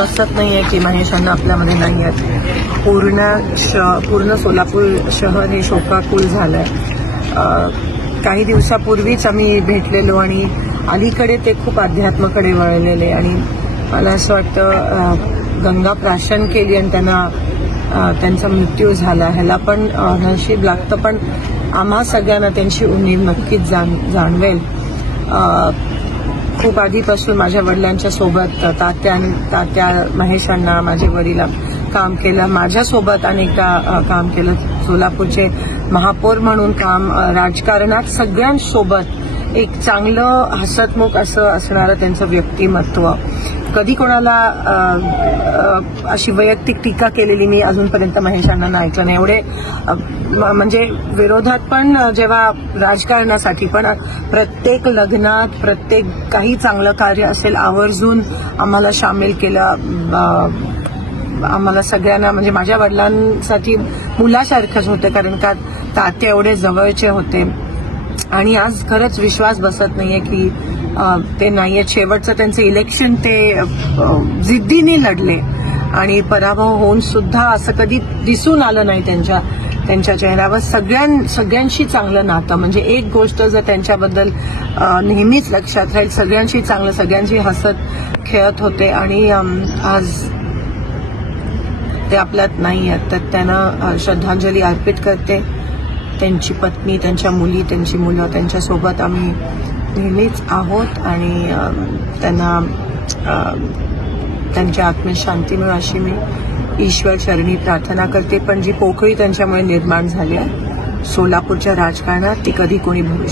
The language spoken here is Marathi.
बसत नाहीये की महेश अण्णा आपल्यामध्ये नाही आहेत. पूर्ण सोलापूर शहर हे शोकाकुल झालंय. काही दिवसापूर्वीच आम्ही भेटलेलो आणि अलीकडे ते खूप अध्यात्माकडे वळलेले आणि मला असं वाटतं गंगा प्राशन केली आणि त्यांचा मृत्यू झाला. ह्याला पण नशीब लागतं, पण आम्हा सगळ्यांना त्यांची उणीव नक्कीच जाणवेल. खूप आधीपासून माझ्या वडिलांच्या सोबत तात्या महेश अण्णा माझे वडील काम केलं, माझ्यासोबत अनेकदा काम केलं. सोलापूरचे महापौर म्हणून काम, राजकारणात सगळ्यांसोबत एक चांगलं हसतमुख असं असणारं त्यांचं व्यक्तिमत्व. कधी कोणाला अशी वैयक्तिक टीका केलेली मी अजूनपर्यंत महेश अण्णांना ऐकलं नाही. एवढे म्हणजे विरोधात पण जेव्हा राजकारणासाठी पण प्रत्येक लग्नात प्रत्येक काही चांगलं कार्य असेल आवर्जून आम्हाला सामील केलं. आम्हाला सगळ्यांना म्हणजे माझ्या वडिलांसाठी मुलासारखंच होतं, कारण का तात्या एवढे जवळचे होते. आणि आज खरंच विश्वास बसत नाहीये की ते नाहीये. शेवटचं त्यांचं इलेक्शन ते जिद्दीने लढले आणि पराभव होऊन सुद्धा असं कधी दिसून आलं नाही त्यांच्या चेहऱ्यावर. सगळ्यांशी चांगलं नातं, म्हणजे एक गोष्ट जर त्यांच्याबद्दल नेहमीच लक्षात राहील, सगळ्यांशी चांगलं, सगळ्यांशी हसत खेळत होते. आणि आज ते आपल्यात नाही आहेत, तर त्यांना श्रद्धांजली अर्पित करते. त्यांची पत्नी, त्यांच्या मुली, त्यांची मुलं, त्यांच्यासोबत आम्ही नेहमीच आहोत आणि त्यांना त्यांच्या आत्मेत शांती मिळो अशी मी ईश्वर चरणी प्रार्थना करते. पण जी पोकळी त्यांच्यामुळे निर्माण झाली आहे सोलापूरच्या राजकारणात, ती कधी कोणी भरू